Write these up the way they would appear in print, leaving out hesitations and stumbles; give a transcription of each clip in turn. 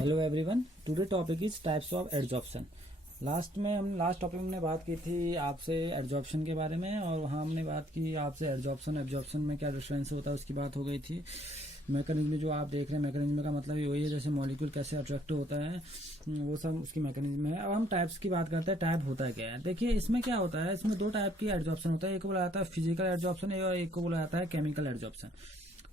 Hello everyone, today topic is types of adsorption. Last topic में हमने बात की थी आपसे एडजॉर्प्शन के बारे में, और वहाँ हमने बात की आपसे एब्जॉर्प्शन में क्या डिफरेंस होता है उसकी बात हो गई थी। मैकेनिज्म जो आप देख रहे हैं, मैकेनिज्म का मतलब वही है जैसे मॉलिक्यूल कैसे अट्रैक्ट होता है, वो सब उसकी मैकेनिज्म है। अब हम टाइप्स की बात करते हैं, टाइप होता है क्या है। देखिए इसमें क्या होता है, इसमें दो टाइप की एडजॉर्प्शन होता है, एक को बोला जाता है फिजिकल एडजॉर्प्शन और एक को बोला जाता है केमिकल एडजॉर्प्शन।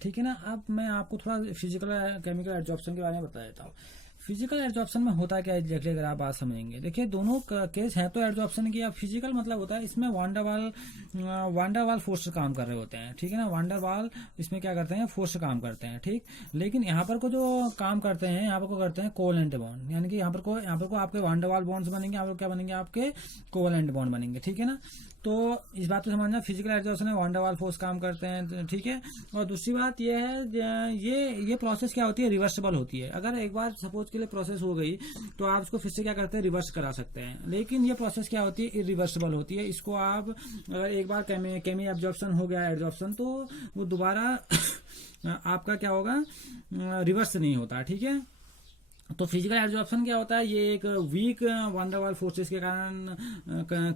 ठीक है ना। अब मैं आपको थोड़ा फिजिकल केमिकल एडजॉर्प्शन के बारे में बता देता हूँ। फिजिकल एडजॉर्प्शन में होता क्या है एग्जैक्टली, अगर आप बात समझेंगे। देखिए दोनों केस है तो एडजॉर्प्शन की। अब फिजिकल मतलब होता है इसमें वांडरवाल फोर्स से काम कर रहे होते हैं। ठीक है ना। वांडरवाल इसमें क्या करते हैं, फोर्स से काम करते हैं। ठीक। लेकिन यहाँ पर को जो काम करते हैं, यहाँ पर को करते हैं कोवैलेंट बॉन्ड, यानी कि यहाँ पर को आपके वांडरवाल बॉन्ड्स बनेंगे, यहाँ पर क्या बनेंगे, आपके कोवैलेंट बॉन्ड बनेंगे। ठीक है ना। तो इस बात को समझना, फिजिकल एडजॉर्प्शन में वांडरवाल फोर्स काम करते हैं। ठीक है। और दूसरी बात ये है, ये प्रोसेस क्या होती है, रिवर्सिबल होती है। अगर एक बार सपोज के लिए प्रोसेस हो गई तो आप इसको फिर से क्या करते हैं, रिवर्स करा सकते हैं। लेकिन ये प्रोसेस क्या होती है, इरिवर्सिबल होती है। इसको आप अगर एक बार केमी एब्जॉर्प्शन हो गया एडजॉर्प्शन, तो वो दोबारा आपका क्या होगा, रिवर्स नहीं होता। ठीक है। तो फिजिकल एब्जॉर्प्शन क्या होता है, ये एक वीक वांडरवाल फोर्सेस के कारण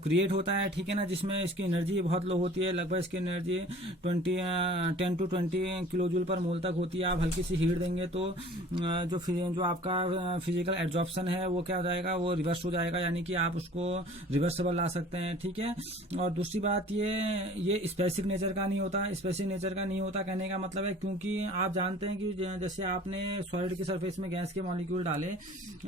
क्रिएट होता है। ठीक है ना। जिसमें इसकी एनर्जी बहुत लो होती है, लगभग इसकी एनर्जी 10 to 20 किलो जूल पर मोल तक होती है। आप हल्की सी हीट देंगे तो जो आपका फिजिकल एब्जॉर्प्शन है वो क्या हो जाएगा, वो रिवर्स हो जाएगा, यानी कि आप उसको रिवर्सेबल ला सकते हैं। ठीक है। और दूसरी बात ये स्पेसिफिक नेचर का नहीं होता। स्पेसिफिक नेचर का नहीं होता कहने का मतलब है, क्योंकि आप जानते हैं कि जैसे आपने सॉलिड की सरफेस में गैस के मॉलिक्यूल डाले।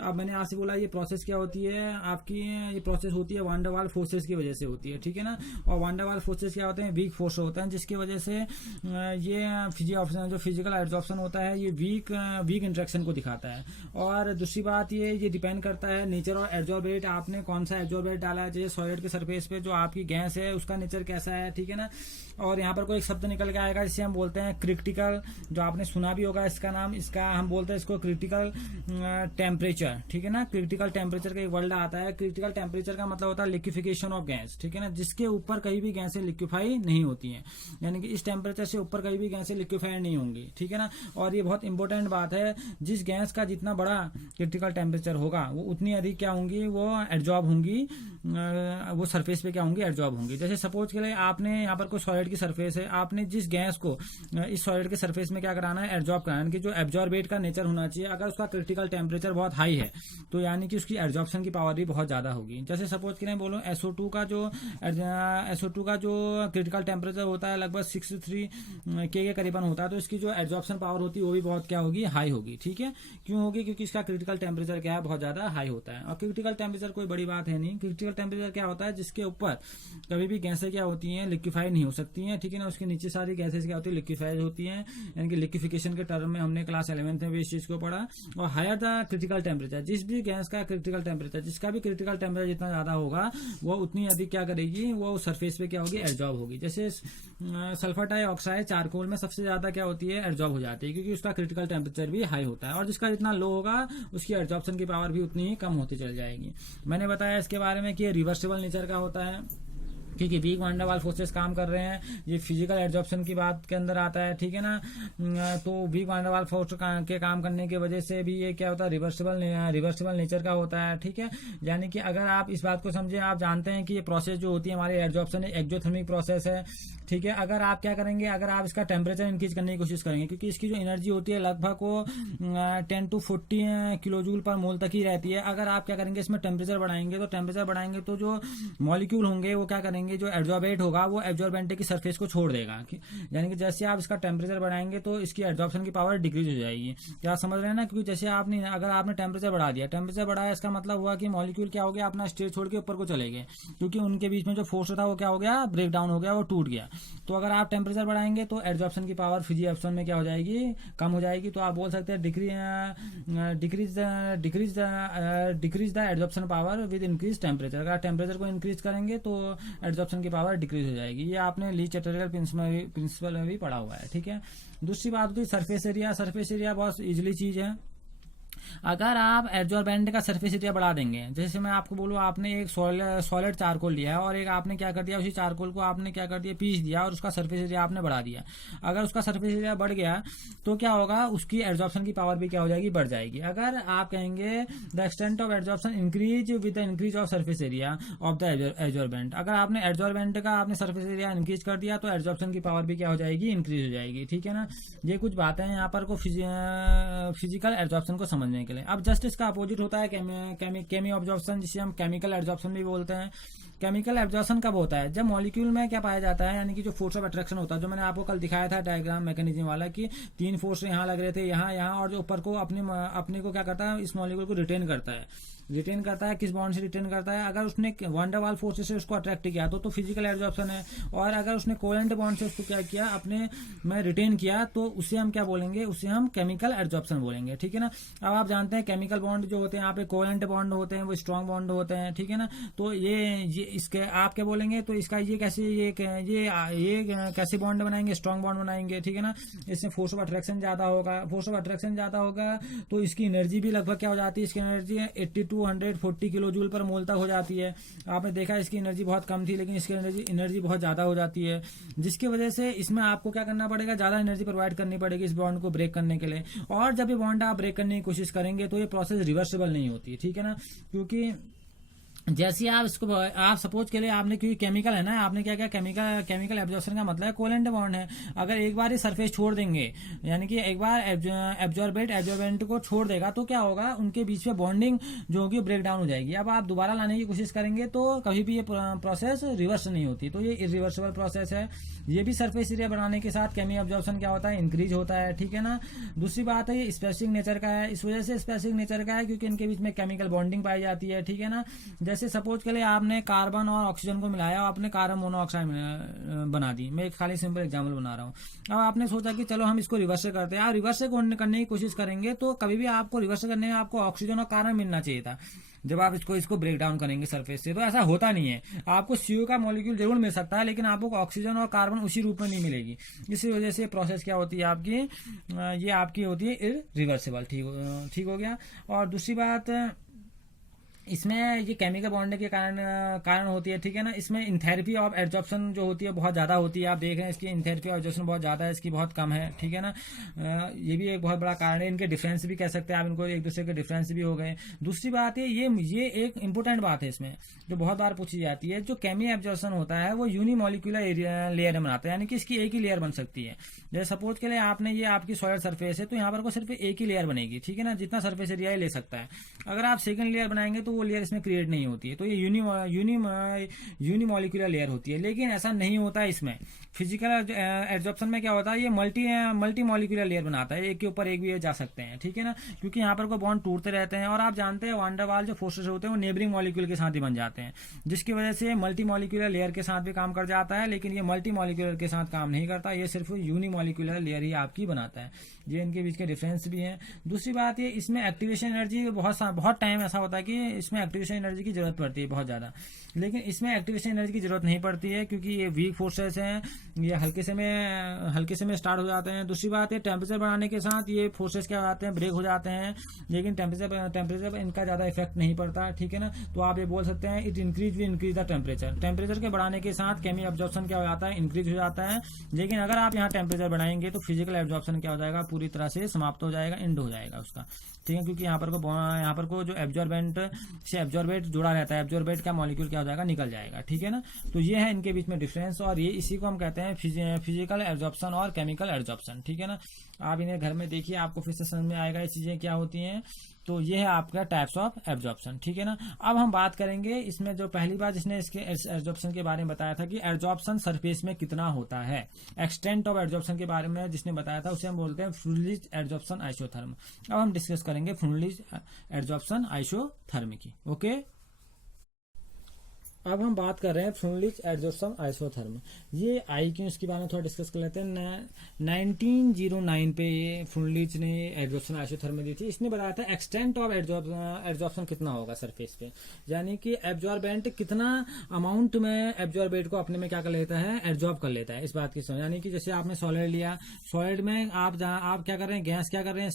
अब मैंने आपसे बोला ये प्रोसेस क्या होती है आपकी, ये प्रोसेस होती है वांडरवाल फोर्सेस की वजह से होती है। ठीक है ना। और वांडरवाल फोर्सेस क्या होते हैं, वीक फोर्स होते हैं, जिसकी वजह से ये जो फिजिकल एब्जॉर्प्शन होता है ये वीक इंट्रैक्शन को दिखाता है। और दूसरी बात ये डिपेंड करता है नेचर और एब्जॉर्बेट, आपने कौन सा एब्जॉर्बेट डाला है। जैसे सॉलिड के सरफेस पे जो आपकी गैस है उसका नेचर कैसा है। ठीक है ना। और यहाँ पर कोई एक शब्द निकल के आएगा जिसे हम बोलते हैं क्रिटिकल, जो आपने सुना भी होगा इसका नाम, इसका हम बोलते हैं इसको क्रिटिकल टेम्परेचर। ठीक है ना। क्रिटिकल टेम्परेचर का एक वर्ड आता है। क्रिटिकल टेम्परेचर का मतलब होता है लिक्विफिकेशन ऑफ गैस। ठीक है ना। जिसके ऊपर कहीं भी गैसें लिक्विफाई नहीं होती हैं, यानी कि इस टेम्परेचर से ऊपर कहीं भी गैसें लिक्विफाई नहीं होंगी। ठीक है ना। और ये बहुत इंपॉर्टेंट बात है, जिस गैस का जितना बड़ा क्रिटिकल टेम्परेचर होगा वो उतनी अधिक क्या होंगी, वो एब्जॉर्ब होंगी, वो सरफेस पे क्या होंगी, एब्जॉर्ब होंगी। जैसे सपोज के लिए आपने यहाँ पर कोई सॉलिड की सरफेस है, आपने जिस गैस को इस सॉलिड के सरफेस में क्या कराना है, एब्जॉर्ब कराना है, कि जो एब्जॉर्बेट का नेचर होना चाहिए। अगर उसका क्रिटिकल टेम्परेचर बहुत हाई है तो यानी कि उसकी एब्जॉर्प्शन की पावर भी बहुत ज्यादा होगी। जैसे सपोज के लिए बोलो SO2 का जो क्रिटिकल टेम्परेचर होता है लगभग 63 के करीबन होता है, तो इसकी जो एब्जॉर्प्शन पावर होती है वो भी बहुत क्या होगी, हाई होगी। ठीक है। क्यों होगी, क्योंकि इसका क्रिटिकल टेम्परेचर क्या है, बहुत ज्यादा हाई होता है। और क्रिटिकल टेम्परेचर कोई बड़ी बात है नहीं। क्रिटिकल टेम्परेचर क्या होता है, जिसके ऊपर कभी भी गैसें क्या होती हैं, लिक्विफाई नहीं हो सकती हैं। ठीक है ना। उसके नीचे सारी गैसेस क्या होती है, लिक्विफाइड होती हैं, यानी कि लिक्विफिकेशन के टर्म में हमने क्लास 11th में भी इस चीज को पढ़ा। और हायर द क्रिटिकल टेम्परेचर, जिस भी गैस का क्रिटिकल टेम्परेचर, जिसका भी क्रिटिकल टेम्परेचर जितना ज्यादा होगा वो उतनी अधिक क्या करेगी, वो सरफेस पे क्या होगी, एब्जॉर्ब होगी। जैसे सल्फर डाइऑक्साइड चारकोल में सबसे ज्यादा क्या होती है, एब्जॉर्ब हो जाती है, क्योंकि उसका क्रिटिकल टेम्परेचर भी हाई होता है। और जिसका जितना लो होगा उसकी एब्जॉर्प्शन की पावर भी उतनी ही कम होती चल जाएगी। मैंने बताया इसके बारे में कि रिवर्सिबल नेचर का होता है, क्योंकि वीक वांडरवाल फोर्सेस काम कर रहे हैं। ये फिजिकल एब्जॉर्प्शन की बात के अंदर आता है। ठीक है ना। तो वीक वांडरवाल फोर्स के काम करने की वजह से भी ये क्या होता है, रिवर्सिबल नेचर का होता है। ठीक है। यानी कि अगर आप इस बात को समझे, आप जानते हैं कि ये प्रोसेस जो होती है हमारी एब्जॉर्प्शन एक्सोथर्मिक प्रोसेस है। ठीक है। अगर आप क्या करेंगे, अगर आप इसका टेम्परेचर इंक्रीज करने की कोशिश करेंगे, क्योंकि इसकी जो एनर्जी होती है लगभग वो 10 to 40 किलो जूल पर मोल तक ही रहती है। अगर आप क्या करेंगे, इसमें टेम्परेचर बढ़ाएंगे तो जो मॉलिक्यूल होंगे वो क्या करेंगे, जो एब्जॉर्बेट होगा वो एब्जॉर्बेंट की सरफेस को छोड़ देगा। यानी कि जैसे आप इसका टेम्परेचर बढ़ाएंगे तो इसकी एब्जॉर्प्शन की पावर डिक्रीज हो जाएगी। क्या समझ रहे हैं ना। क्योंकि जैसे अगर आपने टेम्परेचर बढ़ाया, इसका मतलब हुआ कि मॉलिक्यूल क्या हो गया, अपना स्टेट छोड़ के ऊपर को चले गए, क्योंकि उनके बीच में जो फोर्स था वो क्या हो गया, ब्रेक डाउन हो गया, वो टूट गया। तो अगर आप टेम्परेचर बढ़ाएंगे तो एब्जॉर्प्शन की पावर फिजी एप्सिलॉन में क्या हो जाएगी, कम हो जाएगी। तो आप बोल सकते हैं decrease the absorption power with increase temperature. अगर टेम्परेचर को इंक्रीज करेंगे तो एब्जॉर्प्शन की पावर डिक्रीज हो जाएगी। ये आपने ली चैटर्जियल प्रिंसिपल में भी पढ़ा हुआ है। ठीक है। दूसरी बात होती है सरफेस एरिया। सरफेस एरिया बहुत इजीली चीज है। अगर आप एब्जॉर्बेंट का सरफेस एरिया बढ़ा देंगे, जैसे मैं आपको बोलूँ, आपने एक सॉलिड चारकोल लिया है और एक आपने क्या कर दिया, उसी चारकोल को आपने क्या कर दिया, पीस दिया और उसका सरफेस एरिया आपने बढ़ा दिया। अगर उसका सरफेस एरिया बढ़ गया तो क्या होगा, उसकी एब्जॉर्प्शन की पावर भी क्या हो जाएगी, बढ़ जाएगी। अगर आप कहेंगे the extent of absorption increase with the increase of surface area of the absorbent, अगर आपने एब्जॉर्बेंट का आपने सरफेस एरिया इंक्रीज कर दिया तो एब्जॉर्प्शन की पावर भी क्या हो जाएगी, इंक्रीज हो जाएगी। ठीक है ना, ये कुछ बातें हैं यहाँ पर को फिजिकल एब्जॉर्प्शन को समझने के लिए। अब जस्ट इसका अपोजिट होता है केमी एब्जॉर्प्शन, जिसे हम केमिकल एब्जॉर्प्शन भी बोलते हैं। केमिकल एब्जॉर्प्शन कब होता है, जब मॉलिक्यूल में क्या पाया जाता है, यानी कि जो फोर्स ऑफ अट्रैक्शन होता है, जो मैंने आपको कल दिखाया था डायग्राम मैकेनिज्म वाला, कि 3 फोर्स यहाँ लग रहे थे, यहाँ और जो ऊपर को अपने को क्या करता है, इस मॉलिक्यूल को रिटेन करता है। किस बॉन्ड से रिटेन करता है, अगर उसने वंडरवाल फोर्सेस से उसको अट्रैक्ट किया तो फिजिकल एब्जॉर्प्शन है, और अगर उसने कोवेलेंट बॉन्ड से उसको क्या किया, अपने में रिटेन किया, तो उसे हम क्या बोलेंगे, उसे हम केमिकल एब्जॉर्प्शन बोलेंगे। ठीक है ना, अब आप जानते हैं केमिकल बॉन्ड जो होते हैं, यहाँ पे कोवेलेंट बॉन्ड होते हैं, वो स्ट्रॉन्ग बॉन्ड होते हैं। ठीक है ना, तो ये इसके आप क्या बोलेंगे, तो इसका ये कैसे बॉन्ड बनाएंगे, स्ट्रॉन्ग बॉन्ड बनाएंगे। ठीक है ना, इसमें फोर्स ऑफ अट्रैक्शन ज्यादा होगा, तो इसकी एनर्जी भी लगभग क्या हो जाती है, इसकी एनर्जी 80 to 140 किलो जूल पर मोल तक हो जाती है। आपने देखा इसकी एनर्जी बहुत कम थी, लेकिन इसकी एनर्जी बहुत ज्यादा हो जाती है, जिसकी वजह से इसमें आपको क्या करना पड़ेगा, ज्यादा एनर्जी प्रोवाइड करनी पड़ेगी इस बॉन्ड को ब्रेक करने के लिए। और जब ये बॉन्ड आप ब्रेक करने की कोशिश करेंगे तो ये प्रोसेस रिवर्सिबल नहीं होती। ठीक है ना, क्योंकि जैसे आप सपोज के लिए आपने, क्योंकि केमिकल है ना, आपने क्या किया, केमिकल एब्जॉर्प्शन का मतलब है कोवेलेंट बॉन्ड है। अगर एक बार ये सरफेस छोड़ देंगे, यानी कि एक बार एब्जॉर्बेंट को छोड़ देगा, तो क्या होगा, उनके बीच में बॉन्डिंग जो होगी ब्रेक डाउन हो जाएगी। अब आप दोबारा लाने की कोशिश करेंगे तो कभी भी ये प्रोसेस रिवर्स नहीं होती, तो ये इरिवर्सिबल प्रोसेस है। ये भी सरफेस एरिया बढ़ाने के साथ केमी एब्जॉर्प्शन क्या होता है, इंक्रीज होता है। ठीक है ना, दूसरी बात है ये स्पेसिफिक नेचर का है, इस वजह से स्पेसिफिक नेचर का है क्योंकि इनके बीच में केमिकल बॉन्डिंग पाई जाती है। ठीक है ना, जैसे सपोज के लिए आपने कार्बन और ऑक्सीजन को मिलाया और आपने कार्बन मोनोऑक्साइड बना दी, मैं एक खाली सिंपल एग्जांपल बना रहा हूँ। अब आपने सोचा कि चलो हम इसको रिवर्स करते हैं, आप रिवर्स करने की कोशिश करेंगे तो कभी भी आपको रिवर्स करने में आपको ऑक्सीजन और कार्बन मिलना चाहिए था जब आप इसको ब्रेक डाउन करेंगे सरफेस से, तो ऐसा होता नहीं है। आपको CO का मॉलिक्यूल जरूर मिल सकता है, लेकिन आपको ऑक्सीजन और कार्बन उसी रूप में नहीं मिलेगी। इसी वजह से प्रोसेस क्या होती है आपकी, ये आपकी होती है इरिवर्सिबल। ठीक हो गया। और दूसरी बात, इसमें ये केमिकल बॉन्डिंग के कारण होती है। ठीक है ना, इसमें इंथैरेपी ऑफ एब्जॉर्प्शन जो होती है बहुत ज्यादा होती है। आप देख रहे हैं इसकी इंथैरेपी ऑफ एब्जॉर्प्शन बहुत ज्यादा है, इसकी बहुत कम है। ठीक है ना, ये भी एक बहुत बड़ा कारण है। इनके डिफरेंस भी कह सकते हैं आप, इनको एक दूसरे के डिफरेंस भी हो गए। दूसरी बात है, ये एक इंपॉर्टेंट बात है इसमें जो बहुत बार पूछी जाती है, जो केमी एब्जॉर्प्शन होता है वो यूनिमोलिकुलर लेयर बनाता है, यानी कि इसकी एक ही लेयर बन सकती है। जैसे सपोज के लिए आपने, ये आपकी सॉलिड सरफेस है, तो यहाँ पर को सिर्फ एक ही लेयर बनेगी। ठीक है ना, जितना सरफेस एरिया ले सकता है। अगर आप सेकंड लेयर बनाएंगे तो वो लेयर इसमें क्रिएट नहीं होती है, तो ये यूनिमोलिकुलर लेयर होती है। लेकिन ऐसा नहीं होता है इसमें। फिजिकल एब्जॉर्प्शन में क्या होता है, ये मल्टी मॉलिक्यूलर लेयर बनाता है, एक के ऊपर एक भी जा सकते हैं। ठीक है ना, क्योंकि यहाँ पर को बॉन्ड टूटते रहते हैं, और आप जानते हैं वांडरवाल जो फोर्सेस होते हैं वो नेबरिंग मॉलिक्यूल के साथ ही बन जाते हैं, जिसकी वजह से मल्टी मॉलिक्यूलर लेयर के साथ भी काम कर जाता है। लेकिन ये मल्टी मॉलिक्यूलर के साथ काम नहीं करता, ये सिर्फ यूनिमोलिकुलर लेयर ही आपकी बनाता है। ये इनके बीच के डिफरेंस भी हैं। दूसरी बात ये, इसमें एक्टिवेशन एनर्जी बहुत टाइम ऐसा होता है कि इसमें एक्टिवेशन एनर्जी की जरूरत पड़ती है बहुत ज्यादा, लेकिन इसमें एक्टिवेशन एनर्जी की जरूरत नहीं पड़ती है क्योंकि ये वीक फोर्सेस हैं, ये हल्के से में स्टार्ट हो जाते हैं। दूसरी बात है, टेम्परेचर बढ़ाने के साथ ये फोर्सेस क्या हो जाते हैं, ब्रेक हो जाते हैं, लेकिन टेम्परेचर पर इनका ज्यादा इफेक्ट नहीं पड़ता। ठीक है ना, तो आप ये बोल सकते हैं इट इंक्रीज द टेम्परेचर के बढ़ाने के साथ केमी एब्जॉर्प्शन क्या हो जाता है, इंक्रीज हो जाता है। लेकिन अगर आप यहाँ टेम्परेचर बढ़ाएंगे तो फिजिकल एब्जॉर्प्शन क्या हो जाएगा, पूरी तरह से समाप्त हो जाएगा, एंड हो जाएगा उसका। ठीक है, क्योंकि यहाँ पर को जो एब्जॉर्बेंट से एब्जॉर्बेट जुड़ा रहता है, एब्जॉर्बेट का मॉलिक्यूल क्या हो जाएगा, निकल जाएगा। ठीक है ना, तो ये है इनके बीच में डिफरेंस, और ये इसी को हम कहते हैं फिजिकल एब्जॉर्प्शन और केमिकल एब्जॉर्प्शन। ठीक है ना, आप इन्हें घर में देखिए, आपको फिर से समझ में आएगा ये चीजें क्या होती हैं। तो ये है आपका टाइप्स ऑफ एब्जॉर्प्शन। ठीक है ना, अब हम बात करेंगे इसमें जो पहली बार जिसने इसके एब्जॉर्प्शन के बारे में बताया था कि एब्जॉर्प्शन सरफेस में कितना होता है, एक्सटेंट ऑफ एब्जॉर्प्शन के बारे में जिसने बताया था उसे हम बोलते हैं फ्लूइड एब्जॉर्प्शन आइसोथर्म। अब हम डिस्कस करेंगे फ्लूइड एब्जॉर्प्शन आइसोथर्म की। ओके, अब हम बात कर रहे हैं फ्रुनलिच एड्जॉर्प्शन आइसोथर्म। ये आई क्यों, इसके बारे में थोड़ा डिस्कस कर लेते हैं। 1909 पे ये फ्रुनलिच ने एड्जॉर्प्शन आइसोथर्म दी थी। इसने बताया था एक्सटेंट ऑफ एड्जॉर्प्शन कितना होगा सरफेस पे, यानी कि एब्जॉर्बेंट कितना अमाउंट में एब्जॉर्बेट को अपने में क्या कर लेता है, एब्जॉर्ब कर लेता है। इस बात की समझ, यानी कि जैसे आपने सॉलिड लिया, सॉलिड में आप आप क्या कर रहे हैं, गैस क्या कर रहे हैं,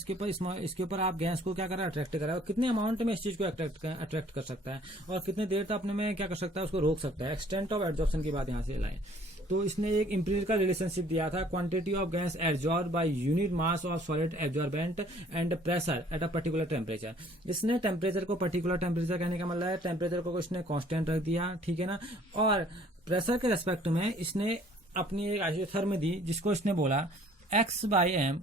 इसके ऊपर आप गैस को क्या कर रहे हैं, अट्रैक्ट कर रहे हैं, और कितने अमाउंट में इस चीज को अट्रैक्ट कर सकता है और कितने देर तक अपने में क्या कर सकता है, उसको रोक सकता है। एक्सटेंट ऑफ एब्जॉर्प्शन की बात यहाँ से लाए। तो इसने एक इंपीरिकल रिलेशनशिप दिया था, quantity of gas absorb by unit mass of solid absorbent and pressure at a particular temperature. इसने टेम्परेचर को, पर्टिकुलर टेम्परेचर कहने का मतलब है टेम्परेचर को इसने कांस्टेंट रख दिया, ठीक है ना। और प्रेशर के रेस्पेक्ट में इसने अपनी एक आइसोथर्म दी, जिसको इसने बोला x/m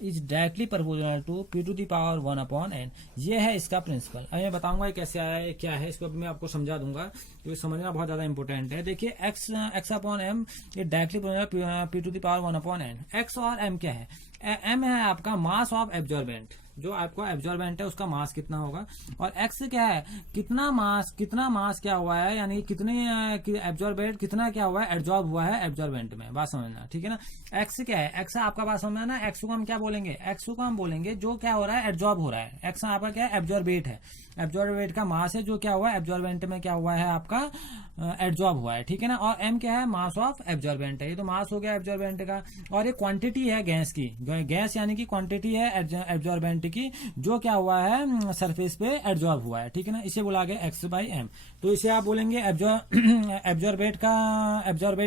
is directly proportional to p⁴ 1/n। ये है इसका प्रिंसिपल। अब मैं बताऊंगा ये कैसे आया है, क्या है, इसको मैं आपको समझा दूंगा, क्योंकि समझना बहुत ज्यादा इंपॉर्टेंट है। देखिए x/m ये directly proportional p⁴ 1/n। x और m क्या है, m है आपका मास ऑफ एब्जॉर्बेंट, जो आपका एब्जॉर्बेंट है उसका मास कितना होगा, और x क्या है, कितना मास क्या हुआ है, यानी कितने एब्जॉर्बेंट कितना क्या हुआ है, एब्जॉर्ब हुआ है एब्जॉर्बेंट में। बात समझना, ठीक है ना। x क्या है, x आपका बात समझना ना। x को हम क्या बोलेंगे, x को हम बोलेंगे जो क्या हो रहा है, एब्जॉर्ब हो रहा है। x आपका क्या है, एब्जॉर्बेट है, एब्जॉर्बेट का मास है, जो क्या हुआ है, एब्जॉर्बेंट में क्या हुआ है, आपका एब्जॉर्ब हुआ है, ठीक है ना। और m क्या है, मास ऑफ एब्जॉर्बेंट है, ये तो मास हो गया एब्जॉर्बेंट का। और ये क्वांटिटी है गैस की, गैस यानी कि क्वांटिटी है एब्जॉर्बेंट की, जो क्या हुआ है, सरफेस पे एब्जॉर्ब हुआ है, ठीक है ना। इसे बोला गया x/m। तो इसे आप बोलेंगे एब्जॉर्बेट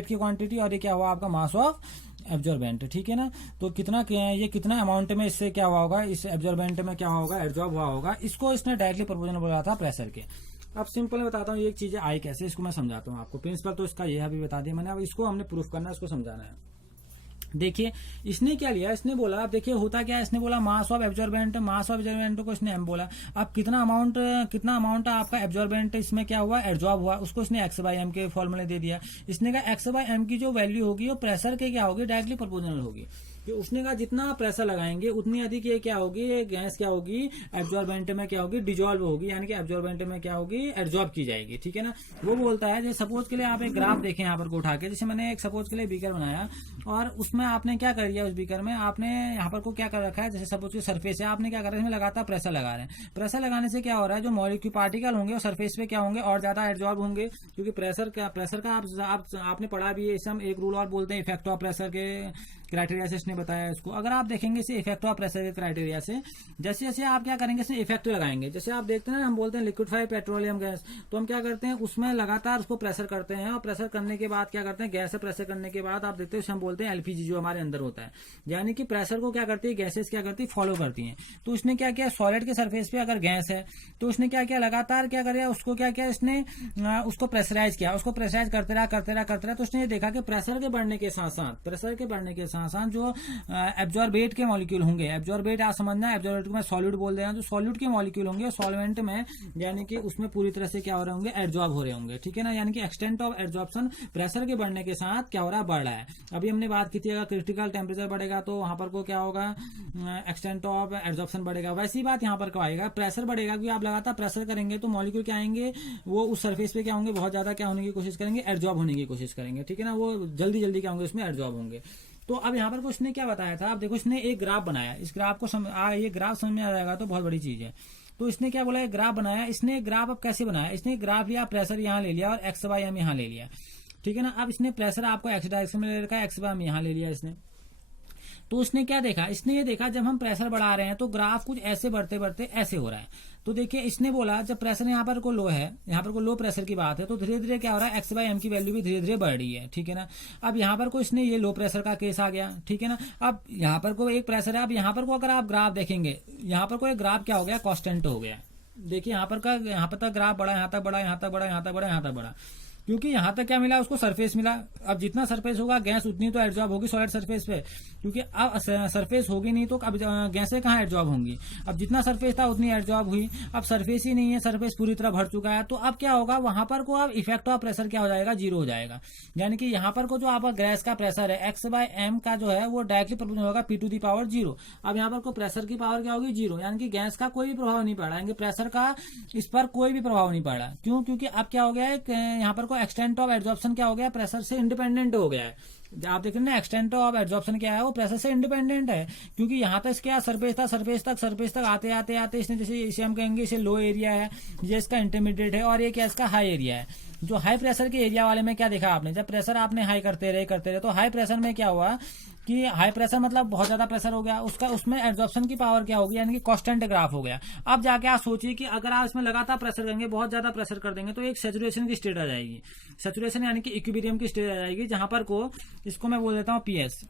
की क्वांटिटी, और ये क्या हुआ आपका मास ऑफ एब्जॉर्बेंट, ठीक है ना। तो ये कितना अमाउंट में इससे क्या हुआ होगा, इस एब्जॉर्बेंट में क्या होगा, एब्जॉर्ब हुआ होगा। इसको इसने डायरेक्टली प्रोपोर्शनल बोला था प्रेशर के। अब सिंपल में बताता हूँ ये एक चीज है आई कैसे, इसको मैं समझाता हूँ आपको। प्रिंसिपल तो इसका ये अभी बता दिया मैंने, अब इसको हमने प्रूफ करना है, इसको समझाना है। देखिए इसने क्या लिया, इसने बोला, अब देखिए होता क्या है, इसने बोला mass of absorbent, mass of absorbent को इसने m बोला। अब कितना अमाउंट आपका एब्जॉर्बेंट इसमें क्या हुआ, एब्जॉर्ब हुआ, उसको इसने x/m के फॉर्मूले दे दिया। इसने कहा x/m की जो वैल्यू होगी वो प्रेशर के क्या होगी, डायरेक्टली प्रोपोर्शनल होगी। कि उसने कहा जितना प्रेशर लगाएंगे उतनी अधिक ये क्या होगी, ये गैस क्या होगी, एब्जॉर्बेंट में क्या होगी, डिजॉल्व होगी, यानी कि एब्जॉर्बेंट में क्या होगी, एब्जॉर्ब की जाएगी, ठीक है ना। वो बोलता है, जैसे सपोज के लिए आप एक ग्राफ देखें यहाँ पर को उठा के, जैसे मैंने एक सपोज के लिए बीकर बनाया और उसमें आपने क्या कर दिया, उस बीकर में आपने यहाँ पर को क्या कर रखा है, जैसे सपोज की सरफेस है, आपने क्या कर रहा है, इसमें लगातार प्रेशर लगा रहे हैं। प्रेशर लगाने से क्या हो रहा है, जो मॉलिक्यूल पार्टिकल होंगे वो सरफेस पे क्या होंगे, और ज्यादा एब्जॉर्ब होंगे, क्योंकि प्रेशर का आपने पढ़ा भी है, इसे हम एक रूल और बोलते हैं इफेक्ट ऑफ प्रेशर के क्राइटेरिया से इसने बताया इसको। अगर आप देखेंगे इसे इफेक्ट ऑफ प्रेशर के क्राइटेरिया से, जैसे जैसे आप क्या करेंगे, इसमें इफेक्ट लगाएंगे, जैसे आप देखते हैं ना, हम बोलते हैं लिक्विफाइड पेट्रोलियम गैस, तो हम क्या करते हैं, उसमें लगातार उसको प्रेशर करते हैं, और प्रेशर करने के बाद क्या करते हैं, गैस से प्रेशर करने के बाद आप देखते हैं हम बोलते हैं एलपीजी, जो हमारे अंदर होता है, यानी कि प्रेशर को क्या करती है, गैसेस क्या करती है, फॉलो करती है। तो उसने क्या किया, सॉलिड के सरफेस पे अगर गैस है तो उसने क्या किया, लगातार क्या करे, उसको क्या किया, इसने उसको प्रेशराइज किया, उसको प्रेशराइज करते रहा। तो उसने ये देखा कि प्रेशर के बढ़ने के साथ साथ जो एब्जॉर्बेट के मॉलिक्यूल होंगे, एब्जॉर्बेट आप समझना, एब्जॉर्बेट को मैं सॉलिड बोल दे रहा हूं, जो सॉलिड के मॉलिक्यूल होंगे सॉल्वेंट में, यानी कि उसमें पूरी तरह से क्या हो रहे होंगे, एब्जॉर्ब हो रहे होंगे, ठीक है ना। यानी कि एक्सटेंट ऑफ एब्जॉर्प्शन प्रेशर के बढ़ने के साथ क्या हो रहा है, बढ़ रहा है। अभी हमने बात की थी, अगर क्रिटिकल टेम्परेचर बढ़ेगा तो वहां पर को क्या होगा, एक्सटेंट ऑफ एब्जॉर्प्शन बढ़ेगा। वैसी बात यहाँ पर आएगा, प्रेशर बढ़ेगा, क्योंकि आप लगातार प्रेशर करेंगे तो मॉलिक्यूल क्या आएंगे, वो उस सरफेस पे क्या होंगे, बहुत ज्यादा क्या होने की कोशिश करेंगे, एब्जॉर्ब होने की कोशिश करेंगे, ठीक है ना। वो जल्दी क्या होंगे, उसमें एब्जॉर्ब होंगे। तो अब यहाँ पर कुछ ने क्या बताया था, अब देखो इसने एक ग्राफ बनाया, इस ग्राफ को ये ग्राफ समझ में आ जाएगा तो बहुत बड़ी चीज है। तो इसने क्या बोला, एक ग्राफ बनाया, इसने ग्राफ अब कैसे बनाया, इसने ग्राफ लिया, प्रेशर यहाँ ले लिया और x/m यहाँ ले लिया, ठीक है ना। अब इसने प्रेशर आपको x डायरेक्शन में ले रखा है, x/m यहाँ ले लिया इसने। तो उसने क्या देखा, इसने ये देखा जब हम प्रेशर बढ़ा रहे हैं तो ग्राफ कुछ ऐसे बढ़ते बढ़ते ऐसे हो रहा है। तो देखिए इसने बोला जब प्रेशर यहाँ पर को लो है, यहाँ पर को लो प्रेशर की बात है, तो धीरे धीरे क्या हो रहा है, x/m की वैल्यू भी धीरे धीरे बढ़ रही है, ठीक है ना। अब यहाँ पर को इसने ये लो प्रेशर का केस आ गया, ठीक है ना। अब यहाँ पर को एक प्रेशर है, अब यहाँ पर को अगर आप ग्राफ देखेंगे, यहाँ पर को एक ग्राफ क्या हो गया, कांस्टेंट हो गया। देखिए यहाँ पर तक ग्राफ बढ़ा, यहाँ तक बढ़ा, यहाँ तक बढ़ा, यहाँ तक बढ़ा, यहाँ तक बढ़ा। क्योंकि यहाँ तक क्या मिला उसको, सरफेस मिला। अब जितना सरफेस होगा गैस उतनी तो एब्जॉर्ब होगी सॉलिड सरफेस पे, क्योंकि अब सरफेस होगी नहीं तो अब गैसें कहाँ एब्जॉर्ब होंगी। अब जितना सरफेस था उतनी एब्जॉर्ब हुई, अब सरफेस ही नहीं है, सरफेस पूरी तरह भर चुका है, तो अब क्या होगा वहां पर को अब इफेक्ट ऑफ प्रेशर क्या हो जाएगा, जीरो हो जाएगा। यानी कि यहाँ पर को जो आपका गैस का प्रेशर है x/m का जो है वो डायरेक्टली प्रोपोर्शनल होगा p टू दी पावर 0। अब यहाँ पर को प्रेशर की पावर क्या होगी, 0, यानी कि गैस का कोई भी प्रभाव नहीं पड़ रहा है, प्रेशर का इस पर कोई भी प्रभाव नहीं पड़ रहा। क्यों? क्योंकि अब क्या हो गया है, यहाँ पर को एक्सटेंट ऑफ एब्जॉर्प्शन क्या हो गया, प्रेशर से इंडिपेंडेंट हो गया है। आप देख रहे हैं ना, एक्सटेंट ऑफ एब्जॉर्प्शन क्या है, वो प्रेशर से इंडिपेंडेंट है। क्योंकि यहाँ तक क्या सरफेस था, सरफेस तक आते आते आते इसने, जैसे इसे हम कहेंगे इसे लो एरिया है, ये इसका इंटरमीडिएट है, और ये क्या इसका हाई एरिया है। जो हाई प्रेशर के एरिया वाले में क्या देखा आपने, जब प्रेशर आपने हाई करते रहे तो हाई प्रेशर में क्या हुआ कि हाई प्रेशर मतलब बहुत ज्यादा प्रेशर हो गया, उसका उसमें एब्जॉर्प्शन की पावर क्या होगी, यानी कि कांस्टेंट ग्राफ हो गया। अब जाके आप सोचिए कि अगर आप इसमें लगातार प्रेशर करेंगे, बहुत ज्यादा प्रेशर कर देंगे, तो एक सैचुरेशन की स्टेट आ जाएगी। सैचुरेशन यानी कि इक्विलिब्रियम की स्टेट आ जाएगी, जहां पर को इसको मैं बोल देता हूँ पीएस,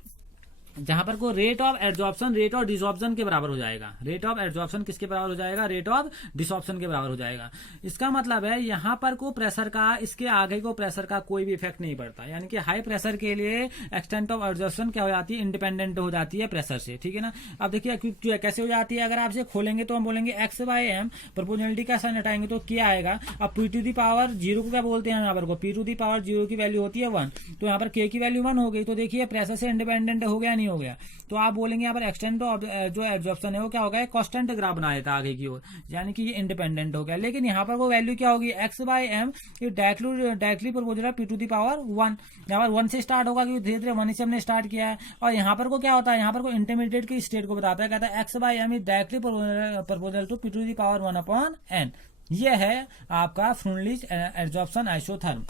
जहां पर को rate of absorption rate of desorption के बराबर हो जाएगा। रेट ऑफ एब्जॉर्प्शन किसके बराबर हो जाएगा, रेट ऑफ डिसॉर्प्शन के बराबर हो जाएगा। इसका मतलब है यहां पर को प्रेशर का, इसके आगे को प्रेशर का कोई भी इफेक्ट नहीं पड़ता। यानी कि हाई प्रेशर के लिए एक्सटेंट ऑफ एब्जॉर्प्शन क्या हो जाती है, इंडिपेंडेंट हो जाती है प्रेशर से, ठीक है ना। अब देखिए कैसे हो जाती है, अगर आप इसे खोलेंगे तो हम बोलेंगे x/m, प्रोपोर्शनलिटी का साइन हटाएंगे तो क्या आएगा। अब p टू दी पावर 0 को क्या बोलते हैं, यहाँ पर को p टू दी पावर 0 की वैल्यू होती है 1, तो यहाँ पर k की वैल्यू 1 हो गई। तो देखिए प्रेशर से इंडिपेंडेंट हो गया, नहीं हो गया। तो आप बोलेंगे यहाँ पर एक्सटेंट ऑफ जो एब्जॉर्प्शन है वो क्या हो गया, कांस्टेंट ग्राफ बना देता आगे की ओर, यानी कि ये इंडिपेंडेंट हो गया। लेकिन यहाँ पर वो वैल्यू क्या होगी, x/m, ये directly proportional p to the power 1। यहाँ पर 1 से स्टार्ट होगा, क्योंकि धीरे धीरे 1 से हमने स्टार्ट किया है। और यहाँ पर को क्या होता है, यहाँ पर को इंटरमीडिएट की स्टेट को बताता है, कहता है x/m is directly proportional to p to the power 1/n। ये है आपका फ्रुनलिच एब्जॉर्प्शन आइसोथर्म,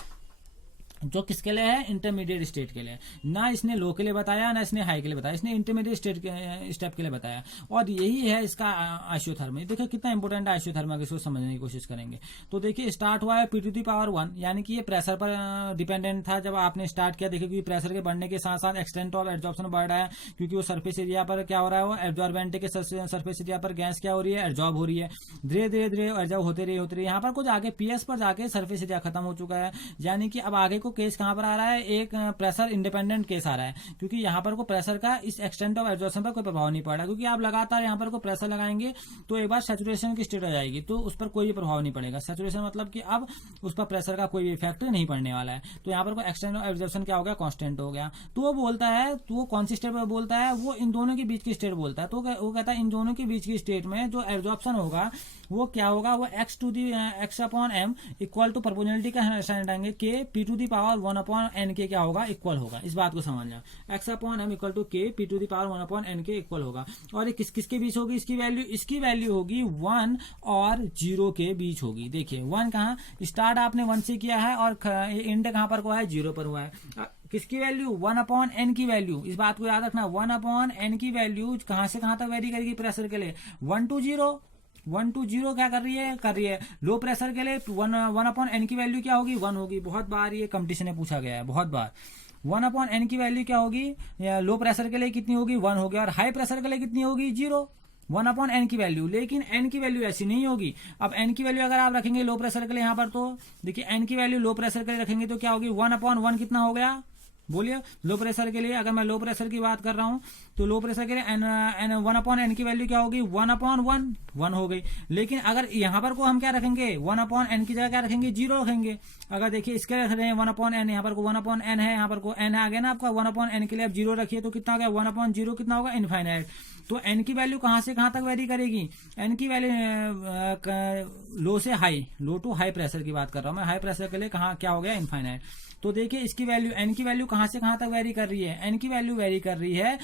जो किसके लिए है, इंटरमीडिएट स्टेट के लिए। ना इसने लो के लिए बताया, ना इसने हाई के लिए बताया, इसने इंटरमीडिएट स्टेप के लिए बताया। और यही है इसका आइसोथर्म। देखिए कितना इंपॉर्टेंट आइसोथर्म है, इसको समझने की कोशिश करेंगे। तो देखिए स्टार्ट हुआ है p टू दी पावर 1, यानी कि ये प्रेशर पर डिपेंडेंट था जब आपने स्टार्ट किया। देखिए क्योंकि प्रेशर के बढ़ने के साथ साथ एक्सटेंट ऑफ एब्जॉर्प्शन बढ़ रहा है, क्योंकि वो सरफेस एरिया पर क्या हो रहा है, वो एब्जॉर्बेंट के सरफेस एरिया पर गैस क्या हो रही है, एब्जॉर्ब हो रही है। धीरे धीरे एब्जॉर्ब होते रही। यहाँ पर कुछ आगे पीएस पर जाके सरफेस एरिया खत्म हो चुका है। यानी कि अब आगे को केस कहां पर आ रहा है, एक प्रेशर इंडिपेंडेंट केस आ रहा है, क्योंकि यहाँ पर को प्रेशर का इस एक्सटेंट ऑफ एब्जॉर्प्शन पर कोई प्रभाव नहीं पड़ रहा। क्योंकि आप लगातार यहाँ पर को प्रेशर लगाएंगे तो एक बार सैचुरेशन की स्टेट आ जाएगी, तो उस पर कोई भी प्रभाव नहीं पड़ेगा। सैचुरेशन मतलब कि अब उस पर प्रेशर का कोई भी इफेक्ट नहीं पड़ने वाला है। तो यहाँ पर को एक्सटेंट ऑफ एब्जॉर्प्शन क्या हो गया, कांस्टेंट हो गया। तो वो बोलता है, तो वो कौन सी स्टेट पर बोलता है, वो इन दोनों के बीच की स्टेट बोलता है। तो वो कहता है इन दोनों के बीच की स्टेट में जो एब्जॉर्प्शन होगा वो क्या होगा, वो x/m इक्वल टू प्रोपोर्शनलिटी का साइन हटाएंगे k p to the power 1/n के क्या होगा, इक्वल होगा। इस बात को समझना, x/m equal to k p to the power 1/n के इक्वल होगा। और ये किसके बीच होगी इसकी वैल्यू होगी 1 और 0 के बीच होगी। देखिए 1 कहाँ, स्टार्ट आपने 1 से किया है और एंड कहाँ पर हुआ है, 0 पर हुआ है। किसकी वैल्यू, 1/n की वैल्यू। इस बात को याद रखना, 1/n की वैल्यू कहां से कहां तक वेरी करेगी प्रेशर के लिए, 1 to 0 क्या कर रही है लो प्रेशर के लिए 1/n की वैल्यू क्या होगी, 1 होगी। बहुत बार ये कंपटीशन में पूछा गया है, बहुत बार। 1/n की वैल्यू क्या होगी, लो प्रेशर के लिए कितनी होगी, 1 होगी। और हाई प्रेशर के लिए कितनी होगी, 0। 1/n की वैल्यू, लेकिन n की वैल्यू ऐसी नहीं होगी। अब n की वैल्यू अगर आप रखेंगे लो प्रेशर के लिए यहाँ पर, तो देखिए n की वैल्यू लो प्रेशर के लिए रखेंगे तो क्या होगी, 1/1 कितना हो गया, बोलिए। लो प्रेशर के लिए अगर मैं लो प्रेशर की बात कर रहा हूं तो लो प्रेशर के लिए 1/n की वैल्यू क्या होगी, 1/1 हो गई। लेकिन अगर यहां पर को हम क्या रखेंगे, 1/n की जगह क्या रखेंगे, 0 रखेंगे। अगर देखिए इसके रख रहे हैं 1/n, यहाँ पर को 1/n है, यहाँ पर को n आ गया ना आपका, 1/n के लिए आप 0 रखिए तो कितना हो गया, 1/0 कितना होगा, इनफाइनाइट। तो n की वैल्यू कहां से कहां तक वेरी करेगी, n की वैल्यू लो से high, low to high pressure की बात कर रहा हूं मैं। हाई प्रेशर के लिए कहां क्या हो गया, इनफाइनाइट। तो देखिए इसकी वैल्यू, n की वैल्यू कहां से कहां तक वेरी कर रही है, n की वैल्यू वेरी कर रही है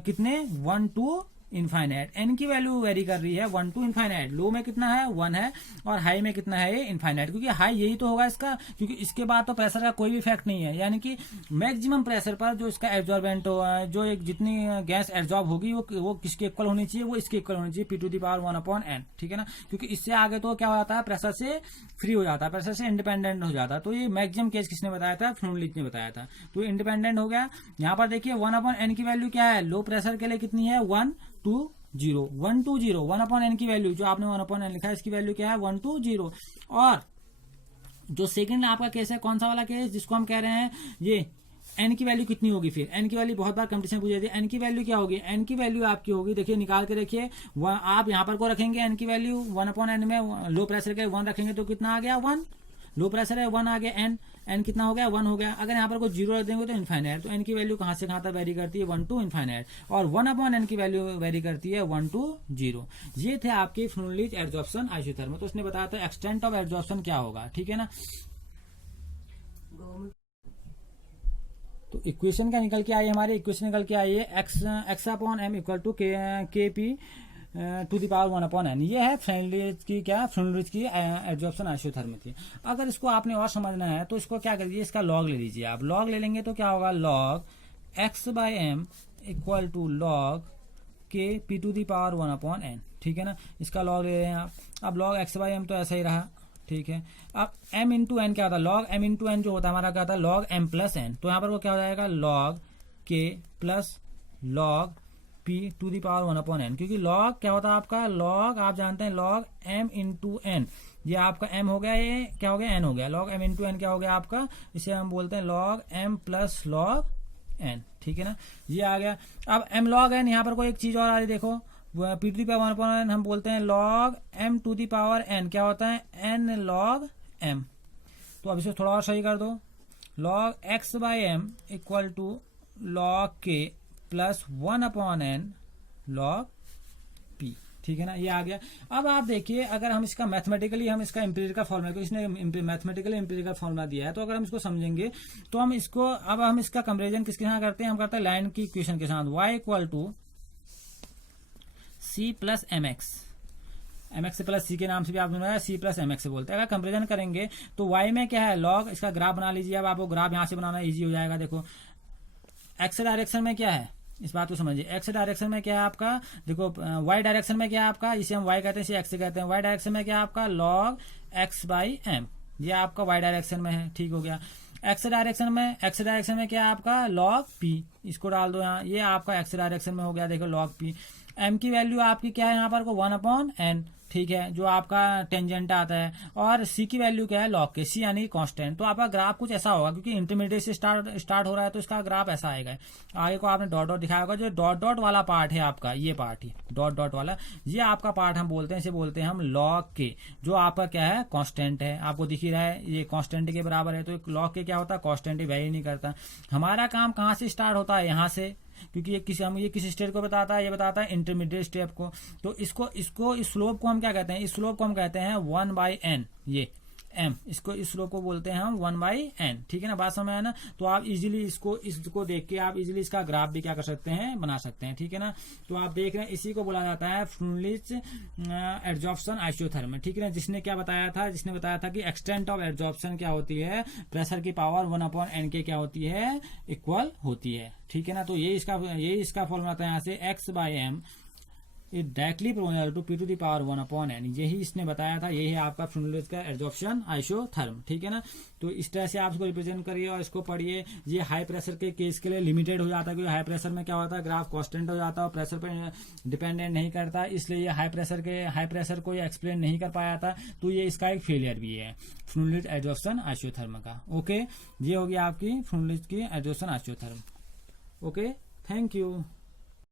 कितने, 1 to इनफाइनाइट। n की वैल्यू वेरी कर रही है 1 to इनफाइनाइट। लो में कितना है, 1 है, और हाई में कितना है, ये इनफाइनाइट। क्योंकि हाई यही तो होगा इसका, क्योंकि इसके बाद तो प्रेशर का कोई भी इफेक्ट नहीं है। यानी कि मैक्सिमम प्रेशर पर जो इसका एब्जॉर्बेंट जो एक जितनी गैस एब्जॉर्ब होगी वो किसके इक्वल होनी चाहिए, वो इसके इक्वल होनी चाहिए, p to the power 1/n, ठीक है ना। क्योंकि इससे आगे तो क्या हो जाता है, प्रेशर से फ्री हो जाता है, प्रेशर से इंडिपेंडेंट हो जाता है। तो ये मैक्सिमम केस किसने बताया था, फ्रुनलिच ने बताया था। तो इंडिपेंडेंट हो गया। यहाँ पर देखिए 1/n की वैल्यू क्या है, लो प्रेशर के लिए कितनी है, 1 to 0, 1 to 0। 1/n की वैल्यू जो आपने 1/n लिखा है, इसकी वैल्यू क्या है, 1 to 0। और जो सेकंड आपका केस है, कौन सा वाला केस जिसको हम कह रहे हैं ये एन की वैल्यू कितनी होगी, फिर एन की वैल्यू बहुत बार कंपटीशन पूछ जाती है, एन की वैल्यू क्या होगी, एन की वैल्यू आपकी होगी, देखिए निकाल के देखिए, आप यहाँ पर को रखेंगे एन की वैल्यू 1/n में लो प्रेशर के 1 रखेंगे तो कितना आ गया 1, लो प्रेशर है 1 आ गया, एन एन कितना हो गया 1 हो गया। अगर यहाँ पर कोई 0 रख देंगे तो इनफाइनाइट, तो एन की वैल्यू कहाँ से कहाँ तक वेरी करती है 1 to इनफाइनाइट, और 1/n की वैल्यू वेरी करती है 1 to 0। ये थे आपके फ्लूइड एड्सॉर्प्शन आइसोथर्मल। तो उसने बताया था एक्सटेंट ऑफ एड्सॉर्प्शन क्या होगा, ठीक है ना। तो इक्वेशन क्या निकल के आई, हमारी इक्वेशन निकल के आई है x/m equal to k P to the power 1/n। ये है फ्लूइड की क्या, फ्लूइड की एड्सॉर्प्शन आइसोथर्मल। अगर इसको आपने और समझना है तो इसको क्या करिए, इसका लॉग ले लीजिए आप। लॉग ले लेंगे तो क्या होगा, log x/m equal to log के P to the power 1/n, ठीक है ना। इसका लॉग ले रहे हैं आप। अब लॉग x/m तो ऐसा ही रहा, ठीक है। अब m इंटू एन क्या होता है, लॉग m इंटू एन जो होता है हमारा क्या होता है लॉग m प्लस एन। तो यहाँ पर वो क्या हो जाएगा log k plus log p to the power 1/n, क्योंकि लॉग क्या होता है आपका, लॉग आप जानते हैं लॉग m इंटू एन, ये आपका m हो गया, ये क्या हो गया n हो गया, लॉग m इंटू एन क्या हो गया आपका, इसे हम बोलते हैं log m plus log n, ठीक है ना। ये आ गया। अब m लॉग n, यहाँ पर कोई एक चीज और आ रही देखो, P to the power 1/n हम बोलते हैं log m to the power n, क्या होता है n लॉग m। तो अब इसे थोड़ा और सही कर दो, log x/m equal to log k plus 1/n log p, ठीक है ना। ये आ गया। अब आप देखिए, अगर हम इसका मैथमेटिकली हम इसका एम्पिरिकल फॉर्मूला, तो इसने मैथमेटिकली एम्पिरिकल फॉर्मूला दिया है, तो अगर हम इसको समझेंगे तो हम इसको, अब हम इसका कंपेरिजन किसके साथ करते हैं, हम करते हैं लाइन की इक्वेशन के साथ, y equal to c plus m x से प्लस सी के नाम से भी आपने सी प्लस एम एक्स से बोलते हैं। अगर कंपेरिजन करेंगे तो y में क्या है लॉग, इसका ग्राफ बना लीजिए। अब आपको ग्राफ यहां से बनाना इजी हो जाएगा। देखो x डायरेक्शन में क्या है, इस बात को समझिए, x डायरेक्शन में क्या है आपका, देखो y डायरेक्शन में क्या है आपका, इसे हम y कहते हैं, इसे x कहते हैं। y डायरेक्शन में क्या है आपका लॉग x/m, ये आपका y डायरेक्शन में है, ठीक हो गया। x डायरेक्शन में क्या है आपका लॉग p, इसको डाल दो यहाँ, ये आपका x डायरेक्शन में हो गया, देखो लॉग p। m की वैल्यू आपकी क्या है यहाँ पर को 1/n, ठीक है, जो आपका टेंजेंट आता है। और c की वैल्यू क्या है लॉग के, c यानी कांस्टेंट। तो आपका ग्राफ कुछ ऐसा होगा, क्योंकि इंटरमीडिएट से स्टार्ट हो रहा है तो इसका ग्राफ ऐसा आएगा। आगे को आपने डॉट डॉट दिखाया होगा, जो डॉट डॉट वाला पार्ट है आपका, ये पार्ट ही डॉट डॉट वाला, ये आपका पार्ट हम बोलते हैं, इसे बोलते हैं हम लॉग के, जो आपका क्या है कांस्टेंट है, आपको दिख ही रहा है ये कांस्टेंट के बराबर है। तो लॉग के क्या होता है कांस्टेंट, वेरी नहीं करता। हमारा काम कहाँ से स्टार्ट होता है, यहाँ से, क्योंकि ये किस स्टेप को बताता है, ये बताता है इंटरमीडिएट स्टेप को। तो इसको इस स्लोप को हम क्या कहते हैं, इस स्लोप को हम कहते हैं 1/n, ये m, इस स्लोप को बोलते हैं हम 1/n, ठीक है ना, बात समझ आया ना। तो आप इजीली इसको देख के आप इजीली इसका ग्राफ भी क्या कर सकते हैं, बना सकते हैं, ठीक है ना। तो आप देख रहे हैं, इसी को बोला जाता है फ्लूइड एड्सॉर्प्शन आइसोथर्मल, ठीक है ना। जिसने बताया था कि एक्सटेंट ऑफ एड्सॉर्प्शन क्या होती है, प्रेशर की पावर 1/n के क्या होती है, इक्वल होती है, ठीक है ना। तो ये इसका फॉर्मूला था यहाँ से x/m it directly proportional to p to the power 1/n, यही इसने बताया था। यही है आपका फ्लूइड का एड्सॉर्प्शन आइसोथर्म, ठीक है ना। तो इस तरह से आप इसको रिप्रेजेंट करिए और इसको पढ़िए। ये हाई प्रेशर के केस के लिए लिमिटेड हो जाता है, क्योंकि हाई प्रेशर में क्या होता है ग्राफ कांस्टेंट हो जाता है और प्रेशर पर डिपेंडेंट नहीं करता, इसलिए ये हाई प्रेशर को ये एक्सप्लेन नहीं कर पाया था। तो ये इसका एक फेलियर भी है फ्लूइड एड्सॉर्प्शन आइसोथर्म का। ओके, ये होगी आपकी फ्लूइड की adsorption isotherm. Okay, thank you.